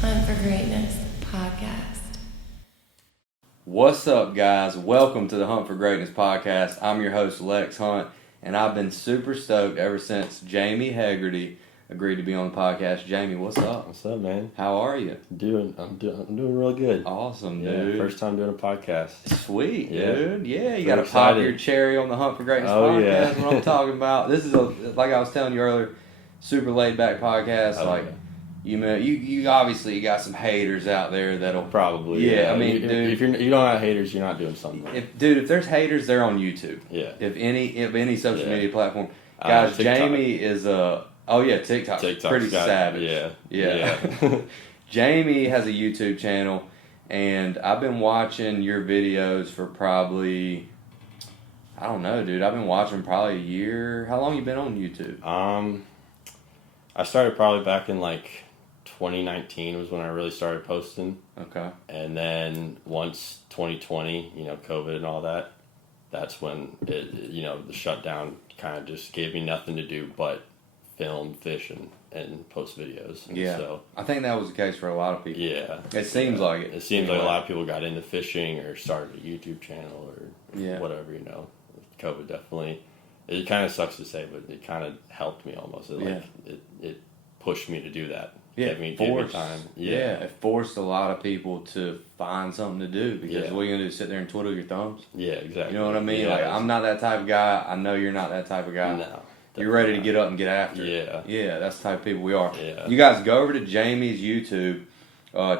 Hunt for Greatness podcast. What's up, guys? Welcome to the Hunt for Greatness podcast. I'm your host, Lex Hunt, and I've been super stoked ever since Jamie Hegarty agreed to be on the podcast. Jamie, what's up? What's up, man? How are you? I'm doing real good. Awesome, Yeah, dude. first time doing a podcast. Sweet, Yeah. dude. Yeah, you Pretty got to pop excited. your cherry on the Hunt for Greatness Oh, podcast. yeah. That's what I'm talking about. This is, like I was telling you earlier, super laid back podcast. Oh, like, yeah. you obviously got some haters out there that'll Probably. Yeah, I mean, dude. if you don't have haters, you're not doing something right. If there's haters, they're on YouTube. Yeah. If any social Yeah. media platform, guys, TikTok. Jamie is TikTok's pretty got- savage. Yeah. Jamie has a YouTube channel, and I've been watching your videos for probably, I don't know, dude. I've been watching probably a year. How long you been on YouTube? I started probably back in like 2019 was when I really started posting, Okay. and then once 2020, COVID and all that, that's when the shutdown kind of just gave me nothing to do but film, fish, and post videos. And Yeah. So I think that was the case for a lot of people. yeah, It seems like it. It seems like a lot of people got into fishing or started a YouTube channel or Yeah. whatever. COVID definitely. It kind of sucks to say, but it kind of helped me almost. It pushed me to do that. Yeah, Gave me forced. time. Yeah, it forced a lot of people to find something to do because Yeah. what are you gonna do? Sit there and twiddle your thumbs? Yeah, exactly. You know what I mean? Yeah, Like, I'm not that type of guy. I know you're not that type of guy. No, You're ready to definitely get up and get after it. Yeah. Yeah, that's the type of people we are. Yeah. You guys go over to Jamie's YouTube.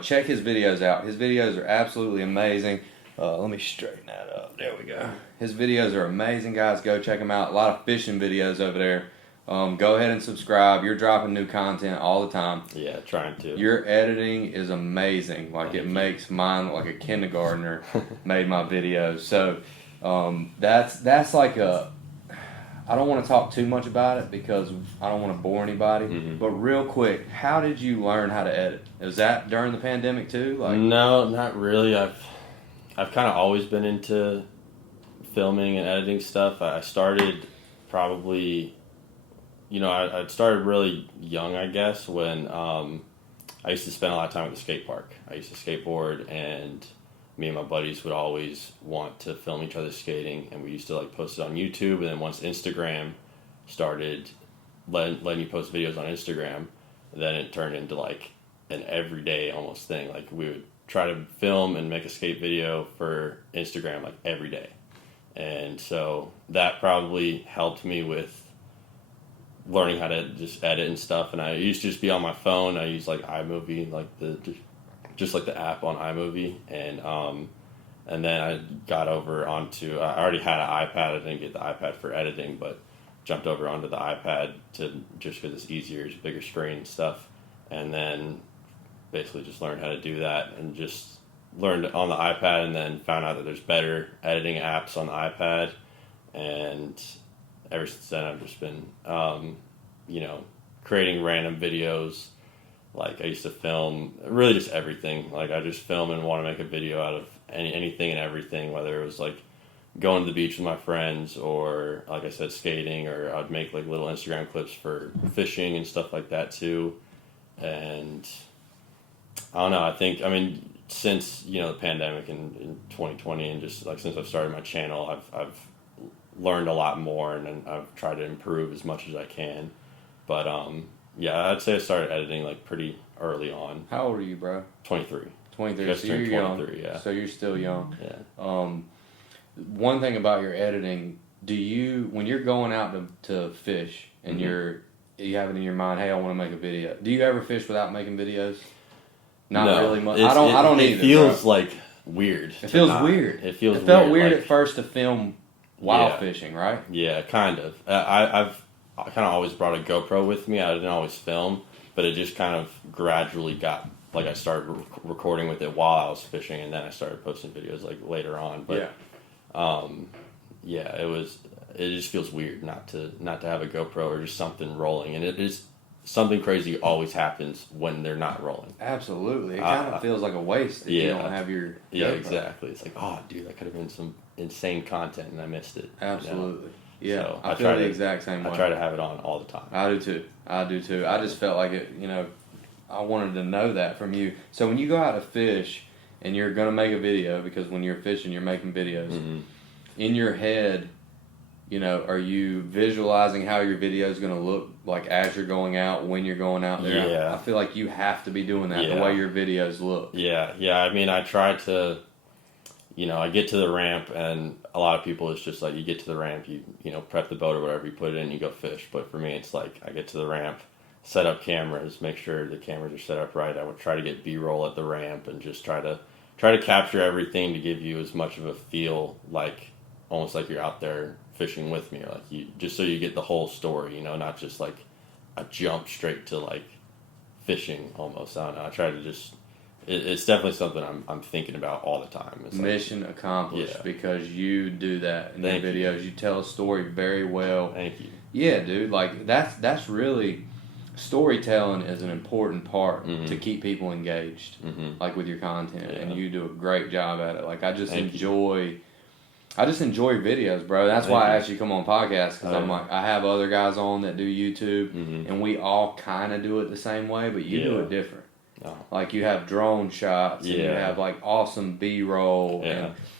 Check his videos out. His videos are absolutely amazing. Let me straighten that up. There we go. His videos are amazing, guys. Go check them out. A lot of fishing videos over there. Go ahead and subscribe. You're dropping new content all the time. Yeah, trying to. Your editing is amazing. Like, Thank it you. makes mine look like a kindergartner made my videos. So that's like a. I don't want to talk too much about it because I don't want to bore anybody. Mhm. But real quick, how did you learn how to edit? Was that during the pandemic too? Like, No, not really. I've kind of always been into filming and editing stuff. I started probably, I started really young, I guess, when I used to spend a lot of time at the skate park. I used to skateboard, and me and my buddies would always want to film each other skating, and we used to post it on YouTube. And then once Instagram started letting you post videos on Instagram, then it turned into an everyday almost thing. Like, we would try to film and make a skate video for Instagram every day. And so that probably helped me with learning how to just edit and stuff. And I used to just be on my phone. I use iMovie, just the app on iMovie. And then I got over onto, I already had an iPad. I didn't get the iPad for editing, but jumped over onto the iPad just because it's easier, it's bigger screen and stuff. And then basically just learned how to do that, and just learned on the iPad, and then found out that there's better editing apps on the iPad. And ever since then, I've just been, creating random videos. I used to film really just everything. I just film and want to make a video out of anything and everything, whether it was going to the beach with my friends, or like I said, skating, or I'd make little Instagram clips for fishing and stuff like that too. And I don't know, since the pandemic in 2020, and just since I've started my channel, I've learned a lot more, and I've tried to improve as much as I can. But yeah, I'd say I started editing pretty early on. how old are you, bro? 23. 23. Just So you're turned young. 23, yeah. So you're still young. Yeah. One thing about your editing, when you're going out to fish and Mhm. you have it in your mind, hey, I want to make a video. Do you ever fish without making videos? Not No, really much. it's- I don't It either. feels bro. weird. It feels not. weird. It feels. It felt weird like- at first to film while Yeah. fishing, right? Yeah, kind of. I've kind of always brought a GoPro with me. I didn't always film, but it just kind of gradually got I started recording with it while I was fishing, and then I started posting videos later on. But yeah, it just feels weird not to have a GoPro or just something rolling, and it is something crazy always happens when they're not rolling. Absolutely. It kind of feels like a waste if you yeah. don't have your Yeah, GoPro. exactly. It's oh, dude, that could have been some insane content, and I missed it. Absolutely. Yeah, So I feel the exact same way. I try to have it on all the time. I do too. I just felt like it, I wanted to know that from you. So when you go out to fish and you're gonna make a video, because when you're fishing you're making videos, in your head, are you visualizing how your video is going to look like as you're going out, when you're going out there? Yeah. I feel like you have to be doing that, the way your videos look. Yeah. I mean, I try to, I get to the ramp, and a lot of people, it's just like you get to the ramp, you prep the boat or whatever, you put it in, you go fish. But for me, it's like I get to the ramp, set up cameras, make sure the cameras are set up right. I would try to get B-roll at the ramp and just try to capture everything to give you as much of a feel, like almost like you're out there fishing with me, or like just so you get the whole story, not just like a jump straight to like fishing almost. I don't know. I try to just, it's definitely something I'm thinking about all the time. It's Mission accomplished, because you do that in Thank your videos. You tell a story very well. Thank you. Yeah, dude. Like that's really, storytelling is an important part to keep people engaged, like with your content, and you do a great job at it. Like I just enjoy videos, bro. That's why I actually come on podcasts, because I'm like, I have other guys on that do YouTube, and we all kind of do it the same way, but you do it different. Oh. Like you have drone shots, and you have like awesome B-roll,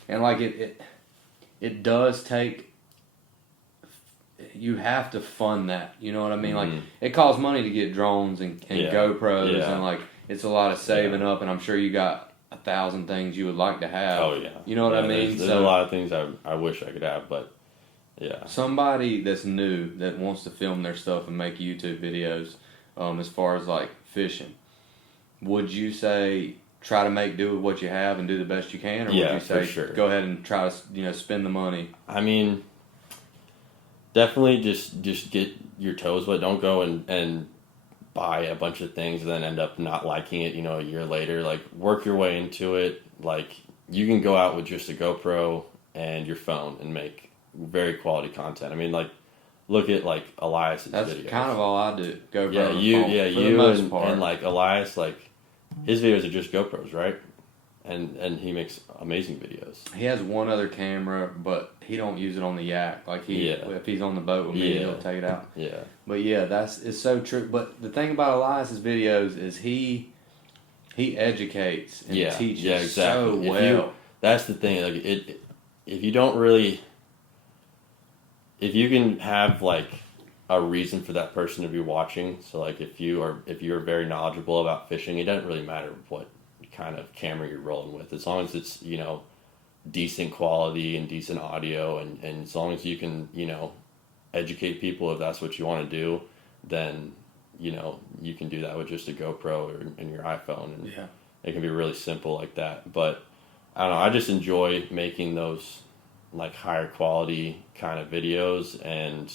and like it does take. You have to fund that, you know what I mean? Like it costs money to get drones and GoPros, and like it's a lot of saving up, and I'm sure you got 1,000 things you would like to have. Oh yeah, you know what I mean. There's a lot of things I wish I could have, but somebody that's new that wants to film their stuff and make YouTube videos, as far as like fishing, would you say try to make do with what you have and do the best you can, or would you say go ahead and try to spend the money? I mean, definitely just get your toes wet. Don't go and buy a bunch of things and then end up not liking it, a year later. Like, work your way into it. Like, you can go out with just a GoPro and your phone and make very quality content. I mean, like, look at, like, Elias's videos. That's kind of all I do. GoPro and like, Elias, like, his videos are just GoPros, right? And he makes amazing videos. He has one other camera, but he don't use it on the yak. Like if he's on the boat with me, he'll take it out. Yeah. But it's so true. But the thing about Elias's videos is he educates and teaches so well. That's the thing. Like if you don't really, if you can have like a reason for that person to be watching. So like if you're very knowledgeable about fishing, it doesn't really matter what kind of camera you're rolling with, as long as it's decent quality and decent audio, and as long as you can educate people, if that's what you want to do, then you can do that with just a GoPro or in your iPhone, and it can be really simple like that. But I don't know, I just enjoy making those like higher quality kind of videos, and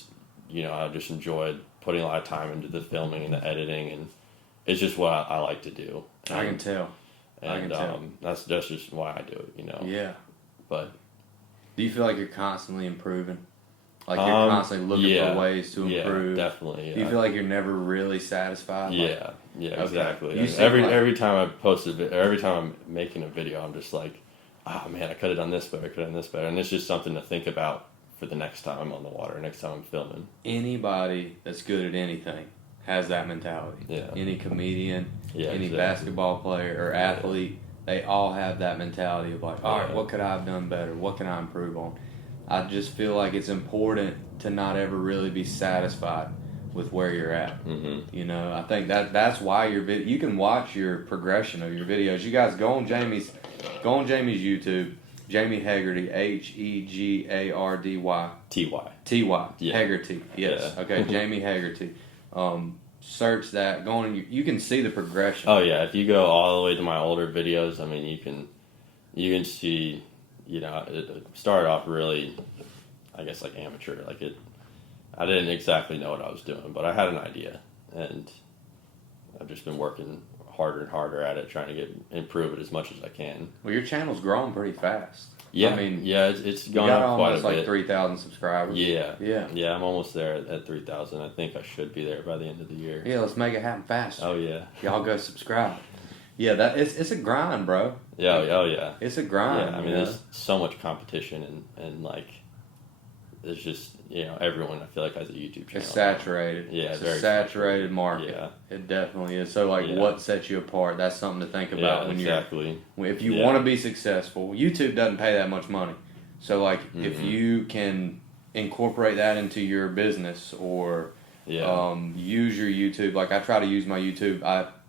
I just enjoy putting a lot of time into the filming and the editing, and it's just what I like to do. I can tell. And that's just why I do it, Yeah. But do you feel like you're constantly improving? Like you're constantly looking for ways to improve? Yeah, definitely. Do you feel like you're never really satisfied? Yeah, exactly. Every time I post or every time I'm making a video, I'm just like, oh man, I could have done this better, and it's just something to think about for the next time I'm on the water, next time I'm filming. Anybody that's good at anything has that mentality. Yeah. Any comedian, any basketball player or athlete, they all have that mentality of like, all right, what could I have done better? What can I improve on? I just feel like it's important to not ever really be satisfied with where you're at. I think that's why you can watch your progression of your videos. You guys go on Jamie's YouTube, Jamie Hegarty, Hegardy. Ty. Hegarty. Yes. Yeah. Okay, Jamie Hegarty. Search that. Go on. You can see the progression. Oh yeah, if you go all the way to my older videos, I mean, you can see. It started off really, I guess, like amateur. Like I didn't exactly know what I was doing, but I had an idea, and I've just been working harder and harder at it, trying to improve it as much as I can. Well, your channel's grown pretty fast. Yeah, I mean, it's gone up quite a bit. Like 3,000 subscribers. Yeah. I'm almost there at 3,000. I think I should be there by the end of the year. Yeah, let's make it happen fast. Oh yeah, y'all go subscribe. Yeah, it's a grind, bro. Yeah, oh yeah. It's a grind. Yeah, I mean, there's so much competition, and like, there's just, everyone I feel like has a YouTube channel. It's saturated. Yeah, it's very a saturated market. Yeah. It definitely is. So, like, what sets you apart? That's something to think about when exactly. if you want to be successful. YouTube doesn't pay that much money. So, like, if you can incorporate that into your business or use your YouTube. Like, I try to use my YouTube.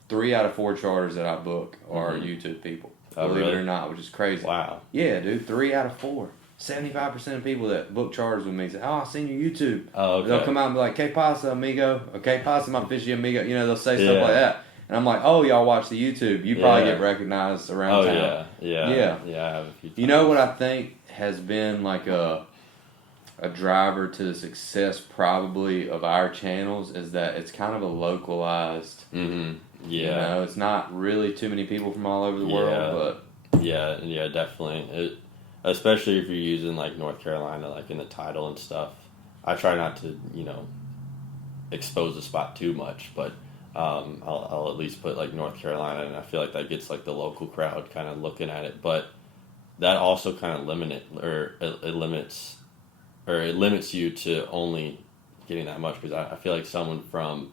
3 out of 4 charters that I book are YouTube people. Believe it or not, which is crazy. Wow. Yeah, dude, 3 out of 4. 75% of people that book charters with me say, "Oh, I seen your YouTube." Oh, okay. They'll come out and be like, "Que pasa, amigo?" Or "Que pasa, my fishy amigo?" They'll say stuff like that. And I'm like, "Oh, y'all watch the YouTube. You probably get recognized around town." Yeah. I have a few times. You know what I think has been like a driver to the success probably of our channels is that it's kind of a localized. Yeah. It's not really too many people from all over the world, but yeah, definitely. Especially if you're using like North Carolina, like in the title and stuff. I try not to, expose the spot too much, but I'll at least put like North Carolina, and I feel like that gets like the local crowd kind of looking at it. But that also kind of it limits you to only getting that much, because I feel like someone from,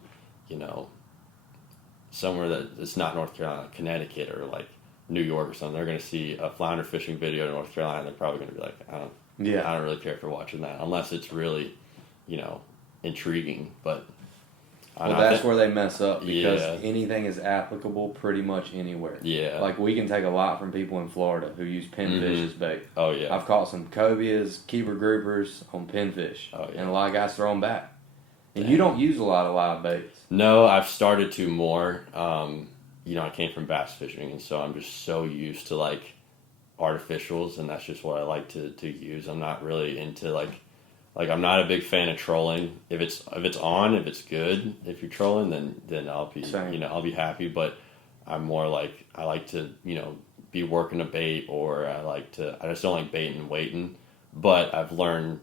somewhere that it's not North Carolina, Connecticut or like New York or something, they're going to see a flounder fishing video in North Carolina, and they're probably going to be like, I don't really care for watching that unless it's really, intriguing. But that's where they mess up, because anything is applicable pretty much anywhere. Yeah. Like, we can take a lot from people in Florida who use pinfish as bait. Oh, yeah. I've caught some cobias, keeper groupers on pinfish. Oh, yeah. And a lot of guys throw them back. And you don't use a lot of live baits. No, I've started to more. I came from bass fishing, and so I'm just so used to like artificials, and that's just what I like to use. I'm not really into like I'm not a big fan of trolling. If it's good, if you're trolling, then I'll be I'll be happy. But I'm more like, I like to be working a bait, or I just don't like baiting and waiting. But I've learned,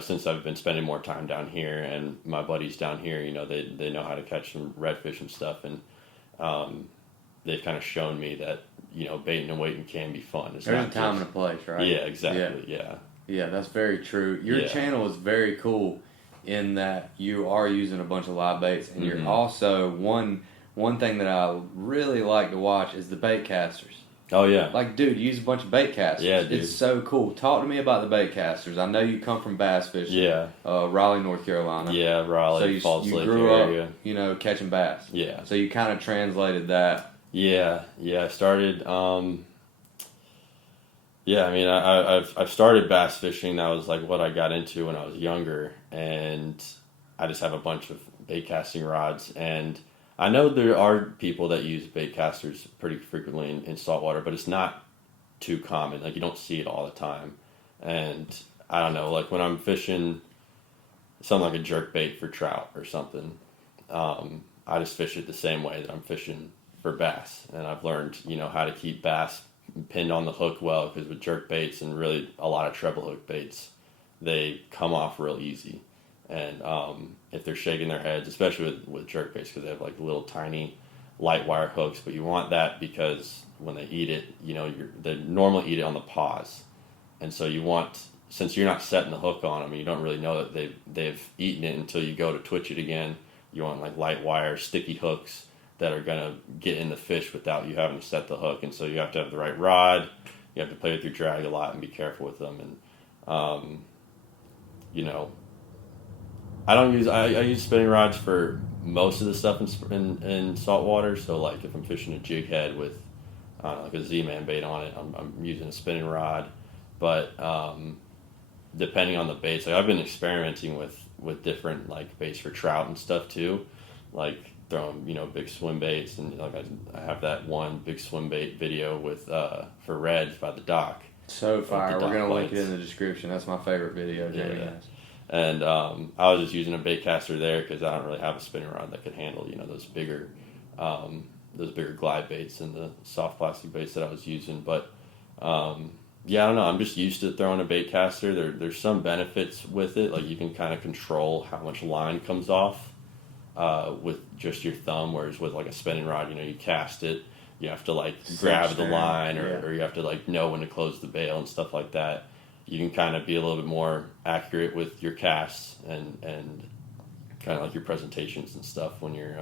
since I've been spending more time down here, and my buddies down here, they know how to catch some redfish and stuff, and they've kind of shown me that, baiting and waiting can be fun. There's a time and a place, right? Yeah, exactly, yeah. Yeah, that's very true. Your channel is very cool in that you are using a bunch of live baits, and you're also, one thing that I really like to watch is the Baitcasters. Oh, yeah. Like, dude, use a bunch of Baitcasters. Yeah, dude. It's so cool. Talk to me about the Baitcasters. I know you come from bass fishing. Yeah. Raleigh, North Carolina. Yeah, Raleigh, Falls Lake area. You grew up, catching bass. Yeah. So you kind of translated that. Yeah, I started, I've started bass fishing. That was like what I got into when I was younger, and I just have a bunch of bait casting rods, and I know there are people that use bait casters pretty frequently in saltwater, but it's not too common. Like, you don't see it all the time. And I don't know, like when I'm fishing something like a jerk bait for trout or something, I just fish it the same way that I'm fishing for bass. And I've learned, how to keep bass pinned on the hook well, because with jerk baits and really a lot of treble hook baits, they come off real easy. And if they're shaking their heads, especially with jerk baits, because they have like little tiny light wire hooks, but you want that because when they eat it, they normally eat it on the paws, and so you want, since you're not setting the hook on them, you don't really know that they've eaten it until you go to twitch it again. You want like light wire, sticky hooks that are gonna get in the fish without you having to set the hook, and so you have to have the right rod. You have to play with your drag a lot and be careful with them, and I use spinning rods for most of the stuff in saltwater. So like if I'm fishing a jig head with like a Z-Man bait on it, I'm using a spinning rod. But depending on the baits, like I've been experimenting with different like baits for trout and stuff too, like throwing big swim baits, and like I have that one big swim bait video with for reds by the dock. So fire! We're gonna link it in the description. That's my favorite video. Jamie has. And I was just using a Baitcaster there because I don't really have a spinning rod that can handle those bigger glide baits and the soft plastic baits that I was using. But I don't know. I'm just used to throwing a Baitcaster. There's some benefits with it, like you can kind of control how much line comes off with just your thumb, whereas with like a spinning rod, you cast it, you have to like grab the line, or you have to like know when to close the bail and stuff like that. you can kind of be a little bit more accurate with your casts and kind of like your presentations and stuff when you're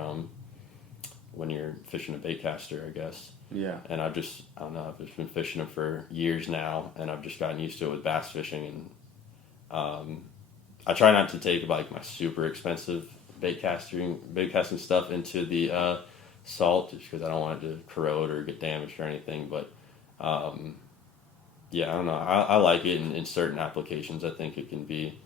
fishing a baitcaster, I guess. Yeah. And I don't know, I've just been fishing them for years now, and I've just gotten used to it with bass fishing. And I try not to take like my super expensive baitcasting stuff into the salt, just because I don't want it to corrode or get damaged or anything. But yeah, I don't know. I like it in certain applications. I think it can be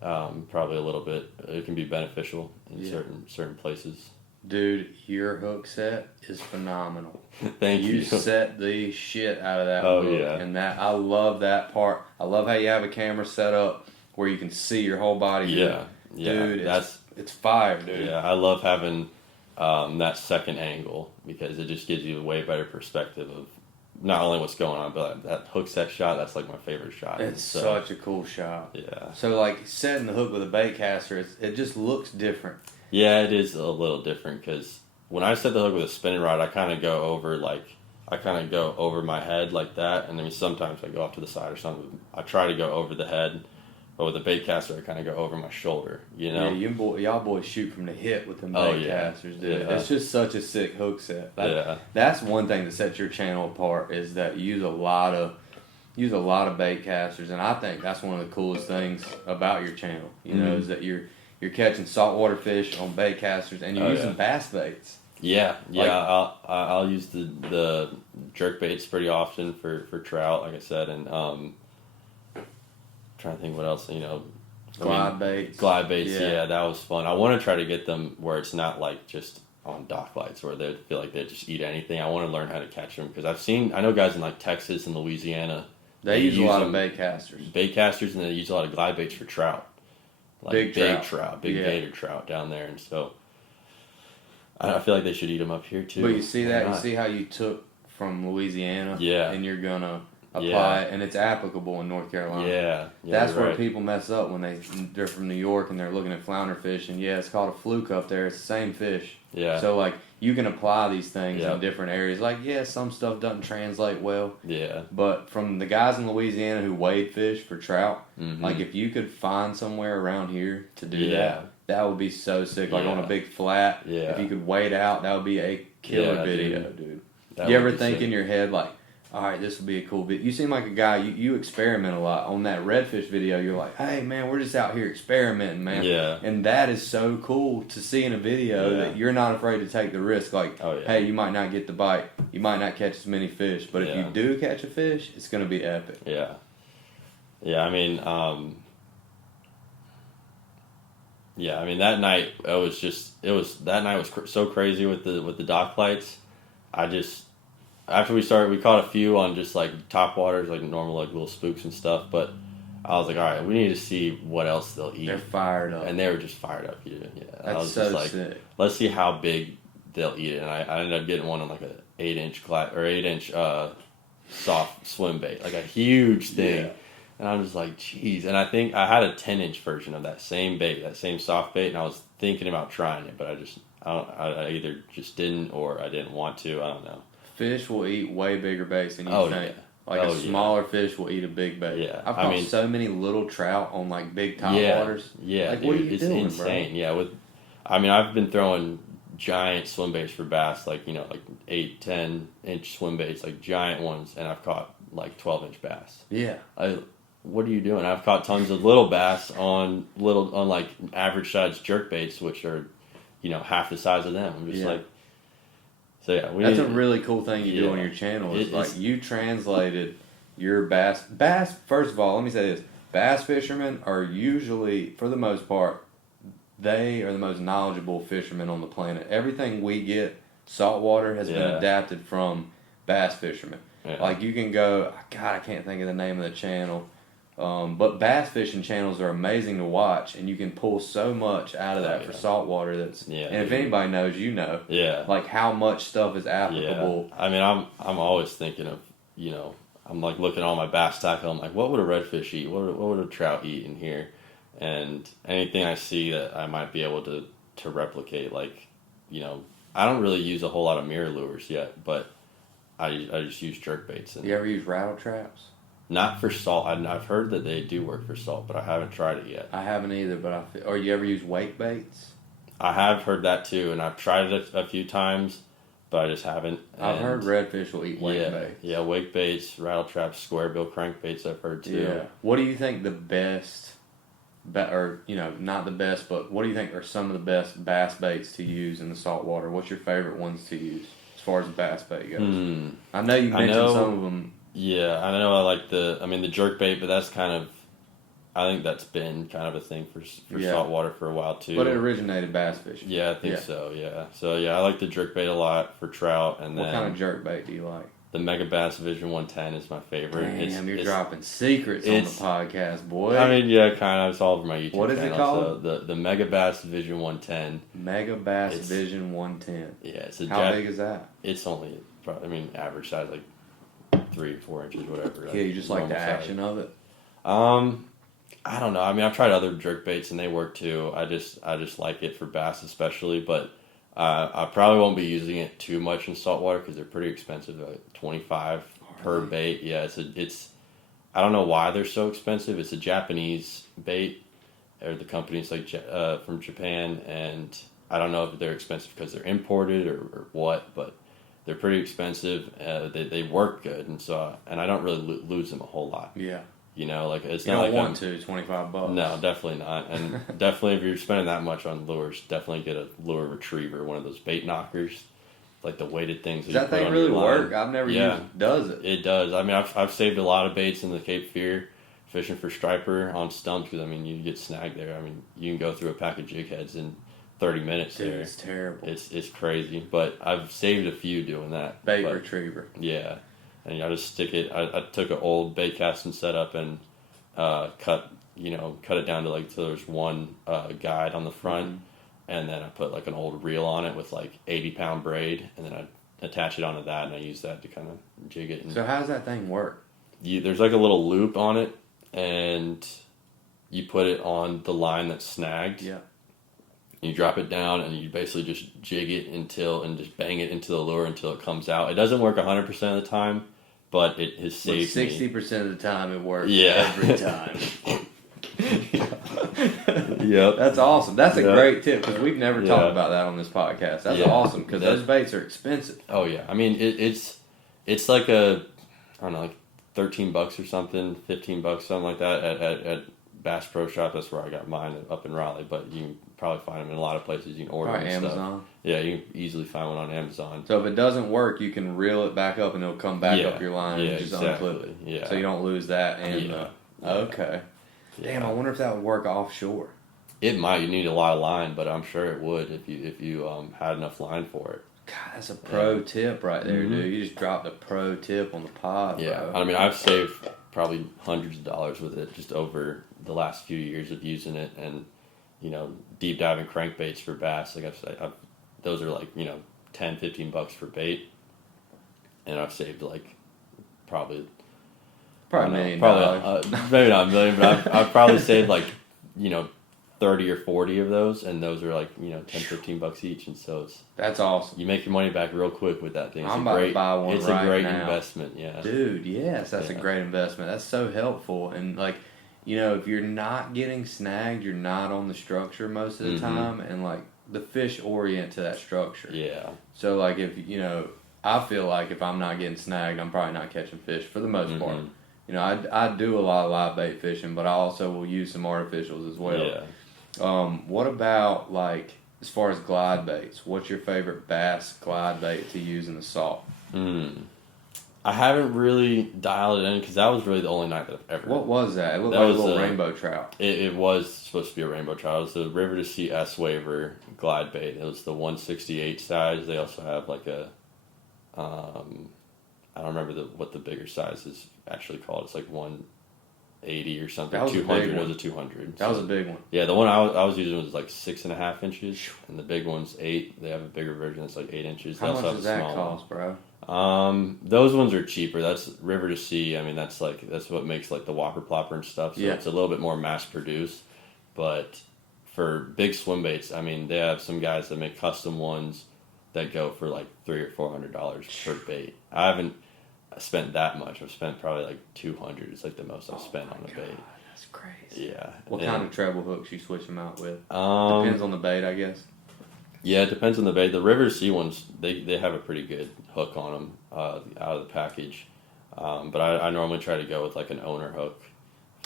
probably a little bit. It can be beneficial in certain places. Dude, your hook set is phenomenal. Thank you. You set the shit out of that hook. Yeah. And I love that part. I love how you have a camera set up where you can see your whole body. Yeah. Dude, it's fire, dude. Yeah, I love having that second angle because it just gives you a way better perspective of not only what's going on, but that hook set shot, that's like my favorite shot. It's such a cool shot. Yeah. So like setting the hook with a baitcaster, it just looks different. Yeah, it is a little different because when I set the hook with a spinning rod, I kind of go over my head like that, and then sometimes I go off to the side or something. I try to go over the head, but with a baitcaster, I kind of go over my shoulder. You know? Yeah, y'all boys shoot from the hip with them baitcasters, dude. Yeah. It's just such a sick hook set. That's one thing that sets your channel apart is that you use a lot of baitcasters, and I think that's one of the coolest things about your channel. You know, is that you're catching saltwater fish on baitcasters, and you're using bass baits. Yeah. I'll use the jerk baits pretty often for trout, like I said, and trying to think what else. Glide baits. Glide baits. Yeah, that was fun. I want to try to get them where it's not like just on dock lights where they feel like they just eat anything. I want to learn how to catch them because I know guys in like Texas and Louisiana. They use a lot of baitcasters, and they use a lot of glide baits for trout. Like big trout, gator trout down there, and so I feel like they should eat them up here too. But you see that? You see how you took from Louisiana? Yeah. And you're gonna apply it, and it's applicable in North Carolina. Yeah. That's where people mess up when they're from New York and they're looking at flounder fish, and it's called a fluke up there. It's the same fish. Yeah. So like you can apply these things in different areas. Like some stuff doesn't translate well. Yeah. But from the guys in Louisiana who wade fish for trout, like if you could find somewhere around here to do that would be so sick. Like on a big flat, if you could wade out, that would be a killer video, dude. You ever think in your head like, all right, this would be a cool video? You seem like a guy, you experiment a lot. On that redfish video, you're like, hey, man, we're just out here experimenting, man. Yeah. And that is so cool to see in a video that you're not afraid to take the risk. Like, hey, you might not get the bite. You might not catch as many fish. But if you do catch a fish, it's going to be epic. Yeah. Yeah, I mean, that night, that night was so crazy with the dock lights. After we started, we caught a few on just like top waters, like normal like little spooks and stuff. But I was like, all right, we need to see what else they'll eat. They're fired up, and they were just fired up. Yeah, that's I was so just like, sick. Let's see how big they'll eat it. And I ended up getting one on like a 8-inch soft swim bait, like a huge thing. Yeah. And I'm just like, geez. And I think I had a 10-inch version of that same bait, that same soft bait, and I was thinking about trying it, but I either just didn't or I didn't want to. I don't know. Fish will eat way bigger baits than you think. Yeah. Like a smaller fish will eat a big bait. Yeah. I've caught so many little trout on like big top waters. Yeah, like, dude, what are you doing, insane. Bro? Yeah, I've been throwing giant swim baits for bass, like 8-10-inch swim baits, like giant ones, and I've caught like 12-inch bass. Yeah. What are you doing? I've caught tons of little bass on like average size jerk baits, which are, half the size of them. I'm just like. So yeah, that's a really cool thing you do on your channel. It's like you translated your bass. First of all, let me say this: bass fishermen are usually, for the most part, they are the most knowledgeable fishermen on the planet. Everything we get saltwater has been adapted from bass fishermen. Yeah. Like you can go, God, I can't think of the name of the channel. But bass fishing channels are amazing to watch, and you can pull so much out of that for saltwater. And if anybody knows, like how much stuff is applicable. Yeah. I mean, I'm always thinking of, I'm like looking at all my bass tackle. I'm like, what would a redfish eat? What would a trout eat in here? And anything I see that I might be able to replicate, like, I don't really use a whole lot of mirror lures yet, but I just use jerk baits. You ever use rattle traps? Not for salt. I've heard that they do work for salt, but I haven't tried it yet. I haven't either, but or you ever use wake baits? I have heard that too, and I've tried it a few times, but I just haven't. I've heard redfish will eat wake baits. Yeah, wake baits, rattle traps, square bill crankbaits I've heard too. Yeah. What do you think the best, or not the best, but what do you think are some of the best bass baits to use in the saltwater? What's your favorite ones to use as far as bass bait goes? I know you mentioned some of them. Yeah, I know I like the jerk bait, but that's kind of, I think that's been kind of a thing for saltwater for a while too. But it originated bass fishing. Yeah, I think so, yeah. So yeah, I like the jerk bait a lot for trout. And what kind of jerk bait do you like? The Mega Bass Vision 110 is my favorite. Damn, you're dropping secrets on the podcast, boy. I mean, yeah, kind of. It's all over my YouTube channel. What is it called? So the Mega Bass Vision 110. Mega Bass Vision 110. Yeah, it's How big is that? It's only, average size, like 3 or 4 inches, whatever. Yeah, you just like the action of it? I don't know. I mean, I've tried other jerk baits and they work too. I just like it for bass especially, but I probably won't be using it too much in saltwater because they're pretty expensive. $25 per bait. Yeah, it's. I don't know why they're so expensive. It's a Japanese bait, or the company's like from Japan, and I don't know if they're expensive because they're imported or what, but they're pretty expensive. They work good, and I don't really lose them a whole lot. Yeah. Like it's you not don't like want to $25. No, definitely not. And definitely, if you're spending that much on lures, definitely get a lure retriever, one of those bait knockers, like the weighted things. Does that thing really work? I've never used it. Does it? It does. I mean, I've saved a lot of baits in the Cape Fear fishing for striper on stumps because you get snagged there. I mean, you can go through a pack of jig heads in 30 minutes. Dude, there. it's terrible. It's crazy, but I've saved a few doing that. Bait retriever. Yeah, and I just stick it. I took an old bait casting setup and cut it down to so there's one guide on the front, and then I put like an old reel on it with like 80-pound braid, and then I attach it onto that, and I use that to kind of jig it. So how does that thing work? There's like a little loop on it, and you put it on the line that's snagged. Yeah. You drop it down, and you basically just jig it and just bang it into the lure until it comes out. It doesn't work 100% of the time, but it has saved 60% of the time it works every time. Yep. That's awesome. That's a great tip because we've never talked about that on this podcast. That's awesome because those baits are expensive. Oh yeah, I mean it's like I don't know, like $13 or something, $15, something like that at Bass Pro Shop. That's where I got mine up in Raleigh, but you can probably find them in a lot of places. You can order them and Amazon. Stuff. Yeah, you can easily find one on Amazon. So if it doesn't work, you can reel it back up and it'll come back up your line and just unclip it. Yeah. So you don't lose that. And okay. Yeah. Damn, I wonder if that would work offshore. It might. You need a lot of line, but I'm sure it would if you had enough line for it. God, that's a pro tip right there, dude. You just dropped a pro tip on the pod, Yeah, bro. I mean, I've saved probably hundreds of dollars with it just over the last few years of using it, and deep diving crankbaits for bass. Like I've those are like $10, $15 for bait, and I've saved like probably $1 million. Maybe not a million, but I've probably saved like 30 or 40 of those, and those are like $10, $15 each, and so that's awesome. You make your money back real quick with that thing. I'm about to buy one It's right a great now. investment, yeah. Dude, yes, that's a great investment. That's so helpful, and if you're not getting snagged, you're not on the structure most of the time, and the fish orient to that structure. Yeah. So if I feel like if I'm not getting snagged, I'm probably not catching fish for the most part. I do a lot of live bait fishing, but I also will use some artificials as well. Yeah. What about as far as glide baits? What's your favorite bass glide bait to use in the salt? I haven't really dialed it in because that was really the only night that I've ever. What was that? It looked like a little rainbow trout. It was supposed to be a rainbow trout. It was the River to Sea S Waver glide bait. It was the 168 size. They also have like a, I don't remember what the bigger size is actually called. It's like 180 or something. 200 was a 200. That was a big one. Yeah, the one I was using was like 6.5 inches, and the big one's 8. They have a bigger version that's like 8 inches. How much does that cost, bro? Those ones are cheaper. That's River to Sea. I mean, that's what makes like the Whopper Plopper and stuff. So it's a little bit more mass produced. But for big swim baits, I mean, they have some guys that make custom ones that go for like $300 or $400 per bait. I haven't. spent that much. I've spent probably like 200. It's like the most I've spent on a God, bait. that's crazy. Yeah. What kind of treble hooks you switch them out with? Um, Depends on the bait, I guess. Yeah, it depends on the bait. The River Sea ones, they have a pretty good hook on them out of the package. But I normally try to go with like an owner hook.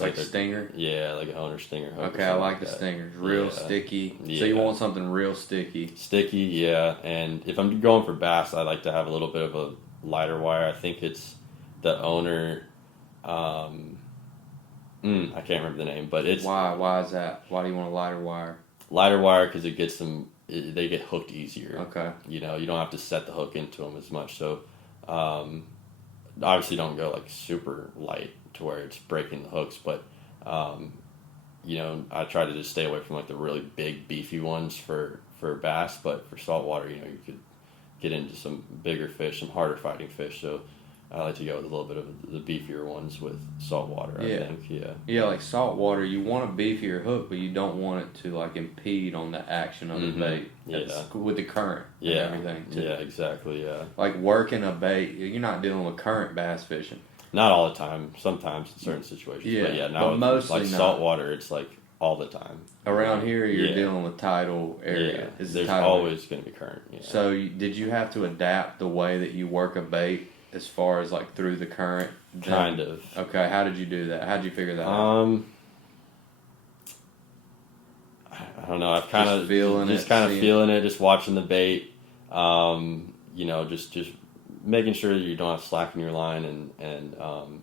Like a stinger? Yeah, like an owner stinger hook. Okay, I like the stingers. Real sticky. Yeah. So you want something real sticky. Sticky, yeah. And if I'm going for bass, I like to have a little bit of a lighter wire. I think it's the owner. I can't remember the name, but it's Why? Why is that? Why do you want a lighter wire? lighter wire because it gets them. They get hooked easier. Okay. You know, you don't have to set the hook into them as much. So, obviously, don't go like super light to where it's breaking the hooks. But, you know, I try to just stay away from like the really big, beefy ones for bass. But for saltwater, you know, you could get into some bigger fish, some harder fighting fish. So, I like to go with a little bit of the beefier ones with saltwater. I think, yeah. Yeah, like saltwater, you want a beefier hook, but you don't want it to like impede on the action of the bait. With the current and everything too. Yeah, exactly. Yeah. Like working a bait, you're not dealing with current bass fishing. Not all the time. Sometimes in certain situations. Yeah, but yeah. Now but mostly like not. saltwater, it's like all the time. Around here, you're dealing with tidal area. Yeah. There's always going to be current. Yeah. So did you have to adapt the way that you work a bait as far as like through the current? Kind of. Okay, how did you do that? How did you figure that out? I don't know. I've kind of feeling it, just watching the bait. You know, just making sure that you don't have slack in your line, and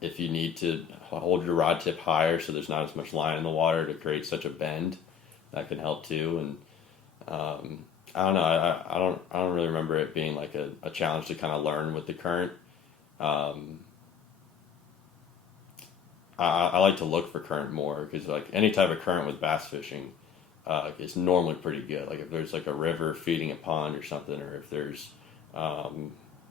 if you need to hold your rod tip higher so there's not as much line in the water to create such a bend, that can help too. And I don't know. I don't really remember it being like a challenge to kind of learn with the current. I like to look for current more because like any type of current with bass fishing is normally pretty good. Like if there's like a river feeding a pond or something, or if there's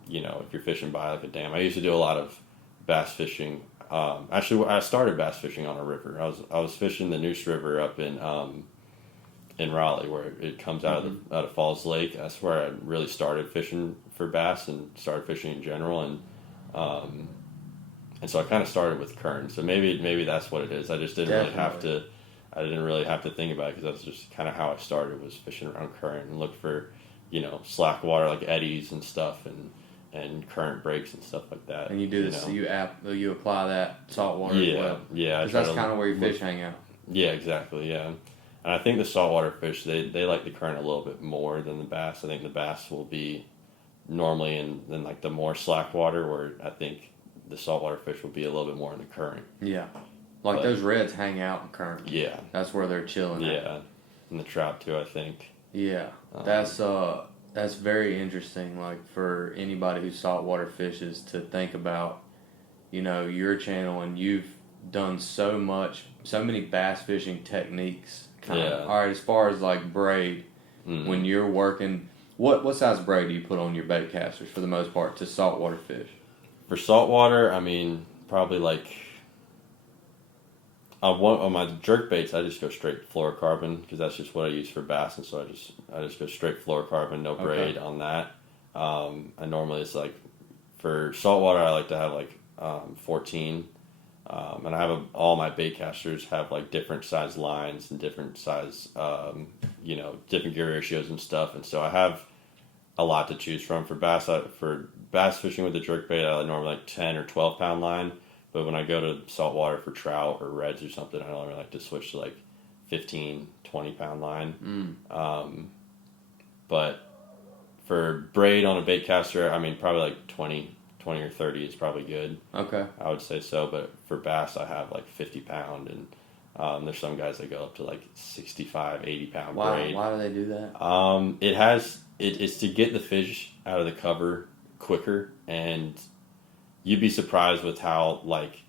you know, if you're fishing by like a dam. I used to do a lot of bass fishing. Actually, I started bass fishing on a river. I was fishing the Neuse River up in Raleigh, where it comes out of Falls Lake. That's where I really started fishing for bass and started fishing in general. And so I kind of started with current. So maybe that's what it is. I just didn't really have to. I didn't really have to think about it because that's just kind of how I started, was fishing around current and look for, you know, slack water like eddies and stuff and current breaks and stuff like that. And you do this. You know? You apply that saltwater as well. Yeah. Because that's kind of where your fish hang out. Yeah, exactly. Yeah. And I think the saltwater fish, they like the current a little bit more than the bass. I think the bass will be normally in like the more slack water, where I think the saltwater fish will be a little bit more in the current. Yeah. Like those reds hang out in current. Yeah. That's where they're chilling. Yeah. And the trout too, I think. Yeah. That's very interesting, like for anybody who saltwater fishes, to think about, you know, your channel, and you've done so many bass fishing techniques. All right, as far as like braid, when you're working, what size braid do you put on your baitcasters for the most part to saltwater fish? For saltwater, I mean, probably like on my jerk baits, I just go straight fluorocarbon because that's just what I use for bass, and so I just go straight fluorocarbon, no braid on that. And normally it's like for saltwater, I like to have like 14. And I have all my baitcasters have like different size lines and different size, you know, different gear ratios and stuff. And so I have a lot to choose from. For bass fishing with the jerkbait, I normally like 10 or 12 pound line. But when I go to saltwater for trout or reds or something, I normally like to switch to like 15, 20 pound line. But for braid on a baitcaster, I mean, probably like 20 or 30 is probably good. Okay. I would say so, but for bass, I have like 50 pound, and there's some guys that go up to like 65, 80 pound braid. Why do they do that? It's to get the fish out of the cover quicker, and you'd be surprised with how, like,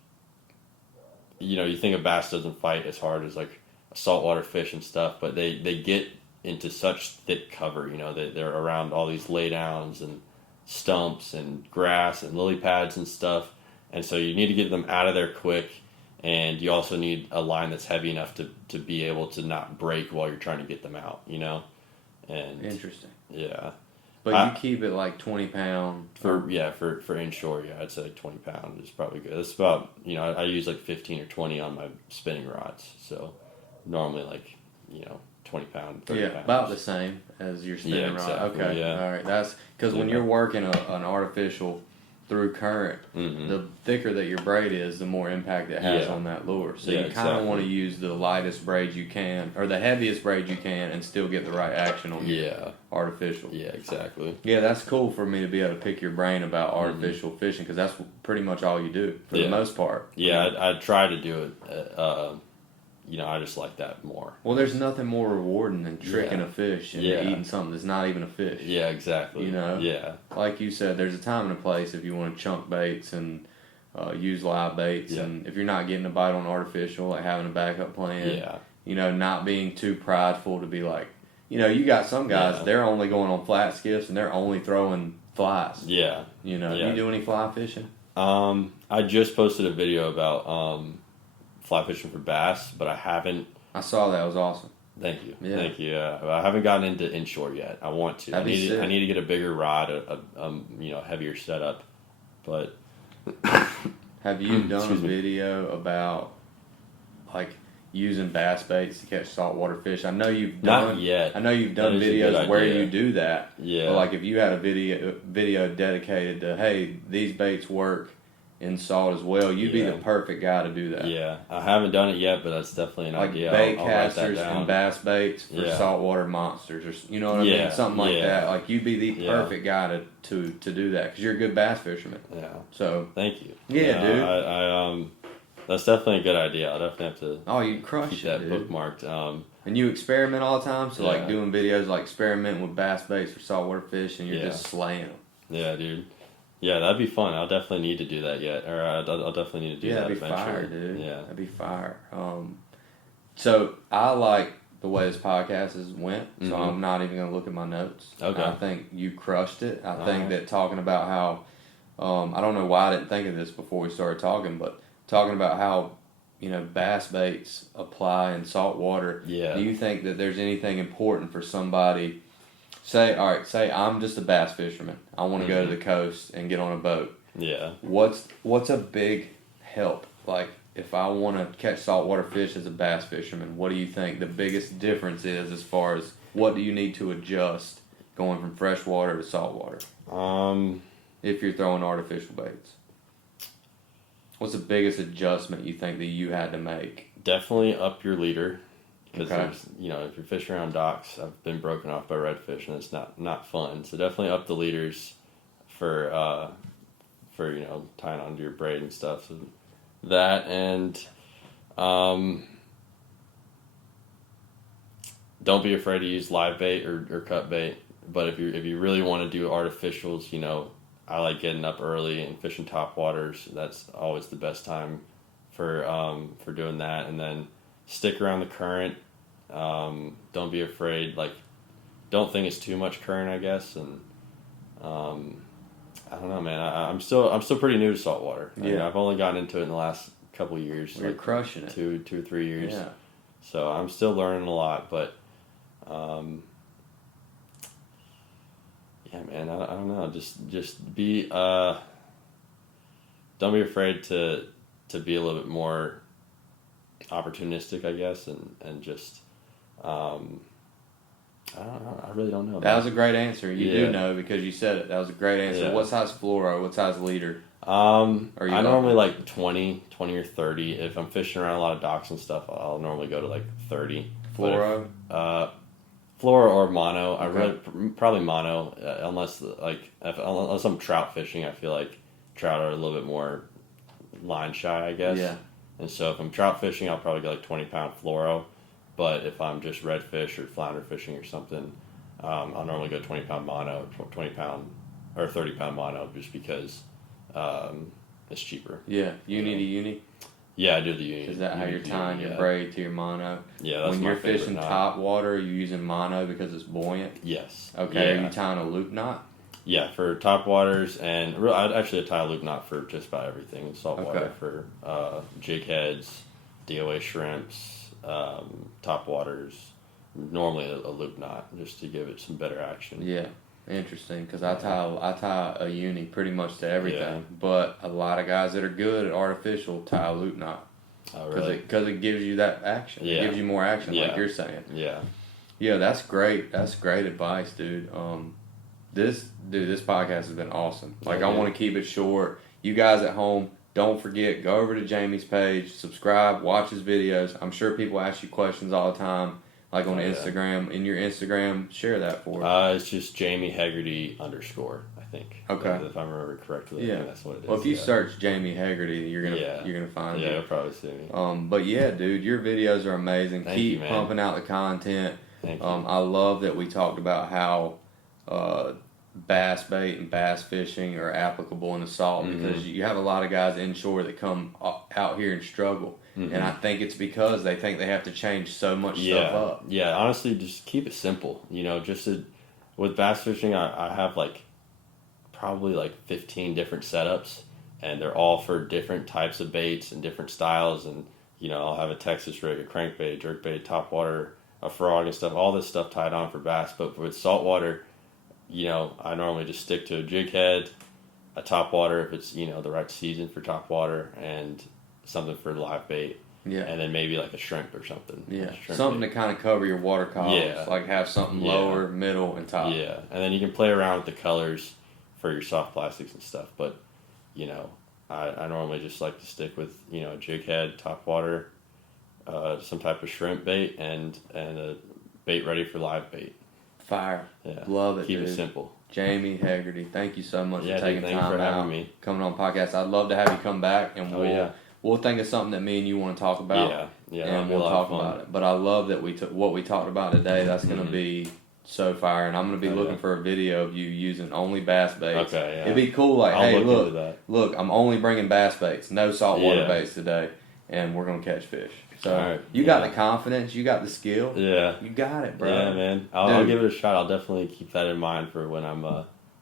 you know, you think a bass doesn't fight as hard as like a saltwater fish and stuff, but they get into such thick cover, you know, they're around all these laydowns and stumps and grass and lily pads and stuff, and so you need to get them out of there quick, and you also need a line that's heavy enough to be able to not break while you're trying to get them out, you know. And interesting. Yeah. But you keep it like 20 pound. For inshore, I'd say like 20 pound is probably good. It's about, I use like 15 or 20 on my spinning rods. So normally like, 20 pound, 30 pounds. About the same as your spinning rod. Exactly, Okay, all right. That's because when you're working an artificial through current, the thicker that your braid is, the more impact it has on that lure. So you kind of want to use the lightest braid you can, or the heaviest braid you can, and still get the right action on your artificial. Yeah, exactly. Yeah, that's cool for me to be able to pick your brain about artificial fishing, because that's pretty much all you do for the most part. Yeah, I try to do it. I just like that more. Well, there's nothing more rewarding than tricking a fish and eating something that's not even a fish. Yeah, exactly. Yeah. Like you said, there's a time and a place if you want to chunk baits and use live baits. Yeah. And if you're not getting a bite on artificial, like having a backup plan. Yeah. Not being too prideful to be like, you got some guys, they're only going on flat skiffs and they're only throwing flies. Yeah. You do any fly fishing? I just posted a video about fly fishing for bass, but I haven't. I saw that. It was awesome. Thank you. Yeah. Thank you. I haven't gotten into inshore yet. I want to. I need to get a bigger rod, a heavier setup. But have you done a video about like using bass baits to catch saltwater fish? I know you've done. Not yet. I know you've done videos where you do that. Yeah. But like if you had a video dedicated to, hey, these baits work in salt as well, you'd be the perfect guy to do that. Yeah, I haven't done it yet, but that's definitely an idea. Like baitcasters and bass baits for saltwater monsters, or you know what I mean, something like that. Like you'd be the perfect guy to do that because you're a good bass fisherman. Yeah. So thank you. Yeah, dude. I that's definitely a good idea. I'll definitely have to. Oh, you crush keep it, that dude. Bookmarked. And you experiment all the time, so like doing videos like experimenting with bass baits for saltwater fish, and you're just slaying them. Yeah, dude. Yeah, that'd be fun. I'll definitely need to do that yet, or I'll definitely need to do that eventually. That'd be fire, dude. Yeah, that'd be fire. So I like the way this podcast went, so I'm not even gonna look at my notes. Okay. I think you crushed it. I think that talking about how, I don't know why I didn't think of this before we started talking, but talking about how, bass baits apply in salt water. Yeah. Do you think that there's anything important for somebody? Say I'm just a bass fisherman. I want to go to the coast and get on a boat. Yeah. What's a big help? Like if I want to catch saltwater fish as a bass fisherman, what do you think the biggest difference is as far as what do you need to adjust going from freshwater to saltwater? If you're throwing artificial baits. What's the biggest adjustment you think that you had to make? Definitely up your leader. Because if you're fishing around docks, I've been broken off by redfish, and it's not fun. So definitely up the leaders for tying onto your braid and stuff. So that and don't be afraid to use live bait or cut bait. But if you really want to do artificials, I like getting up early and fishing top waters. That's always the best time for doing that, and then stick around the current. Don't be afraid. Like, don't think it's too much current, I guess. And I don't know, man. I'm still pretty new to saltwater. Yeah. I've only gotten into it in the last couple of years. You're crushing it. 2 or 3 years. Yeah. So I'm still learning a lot, but yeah, man. I don't know. Just be. Don't be afraid to be a little bit more opportunistic, I guess, and just I don't know. I really don't know. That was a great answer. You do know because you said it. That was a great answer. What size fluoro? What size leader? I normally like 20 or 30. If I'm fishing around a lot of docks and stuff, I'll normally go to like 30. Fluoro? Fluoro or mono. Okay. Probably mono, unless I'm trout fishing. I feel like trout are a little bit more line shy, I guess. Yeah. And so if I'm trout fishing, I'll probably go like 20-pound fluoro. But if I'm just redfish or flounder fishing or something, I'll normally go 20-pound mono, 20-pound or 30-pound mono, just because it's cheaper. Yeah, uni to uni. Yeah, I do the uni. Is that how you're tying your braid to your mono? Yeah, that's when my you're favorite fishing knot. top water, you're using mono because it's buoyant. Yes. Okay. Yeah. Are you tying a loop knot? Yeah, for top waters, and I'd actually tie a loop knot for just about everything. Saltwater for jig heads, DOA shrimps, top waters. Normally a loop knot just to give it some better action. Yeah. Interesting, because I tie a uni pretty much to everything, Yeah. but a lot of guys that are good at artificial tie a loop knot. Oh, really? Because it gives you that action. Yeah. It gives you more action, like Yeah. you're saying. Yeah. Yeah, that's great. That's great advice, dude. This podcast has been awesome. Like, Oh, I yeah. want to keep it short. You guys at home, don't forget, go over to Jamie's page, subscribe, watch his videos. I'm sure people ask you questions all the time, like on Oh, yeah. Instagram. In your Instagram, share that for us. It's just Jamie Hegarty _ I think. Okay. If I remember correctly. Yeah. I think that's what it is. Well, if you yeah. search Jamie Hegarty, you're gonna find Yeah, it. you'll probably see me. But yeah, dude, your videos are amazing. Thank Keep you, man. pumping out the content. Thank you. I love that we talked about how bass bait and bass fishing are applicable in the salt, Mm-hmm. because you have a lot of guys inshore that come out here and struggle, Mm-hmm. and I think it's because they think they have to change so much stuff up. Yeah, honestly, just keep it simple. With bass fishing, I have probably 15 different setups, and they're all for different types of baits and different styles. And I'll have a Texas rig, a crankbait, jerkbait, topwater, a frog, and stuff. All this stuff tied on for bass. But with saltwater, I normally just stick to a jig head, a topwater if it's the right season for topwater, and something for live bait. Yeah. And then maybe a shrimp or something. Yeah, Shrimp something bait. to kind of cover your water columns. Yeah. Like have something Yeah. lower, middle, and top. Yeah, and then you can play around with the colors for your soft plastics and stuff. But, I normally just like to stick with, a jig head, topwater, some type of shrimp bait, and a bait ready for live bait. Fire. Yeah. Love it, Keep dude. it simple. Jamie Hegarty, thank you so much Yeah, for taking dude, thanks time for having out, me. coming on podcast. I'd love to have you come back, and we'll think of something that me and you want to talk about. Yeah, and we'll talk about it. But I love that we took what we talked about today. That's going to be so fire, and I'm going to be looking for a video of you using only bass baits. Okay, yeah. It'd be cool. Like, I'll hey, look into that. look, I'm only bringing bass baits, no saltwater Yeah. baits today, and we're going to catch fish. So All right, you got yeah. the confidence, you got the skill. Yeah. You got it, bro. Yeah, man. I'll give it a shot. I'll definitely keep that in mind for when I'm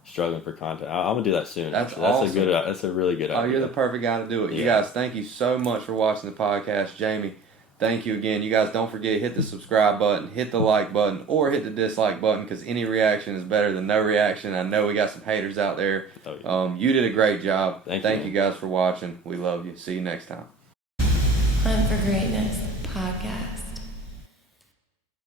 struggling for content. I'm gonna do that soon. That's actually. awesome. That's a really good idea. Oh, you're the perfect guy to do it. You Yeah. guys, thank you so much for watching the podcast. Jamie, thank you again. You guys, don't forget, hit the subscribe button, hit the like button, or hit the dislike button, because any reaction is better ton no reaction. I know we got some haters out there. Oh, yeah. You did a great job. Thank you guys for watching. We love you. See you next time. Hunt for Greatness podcast.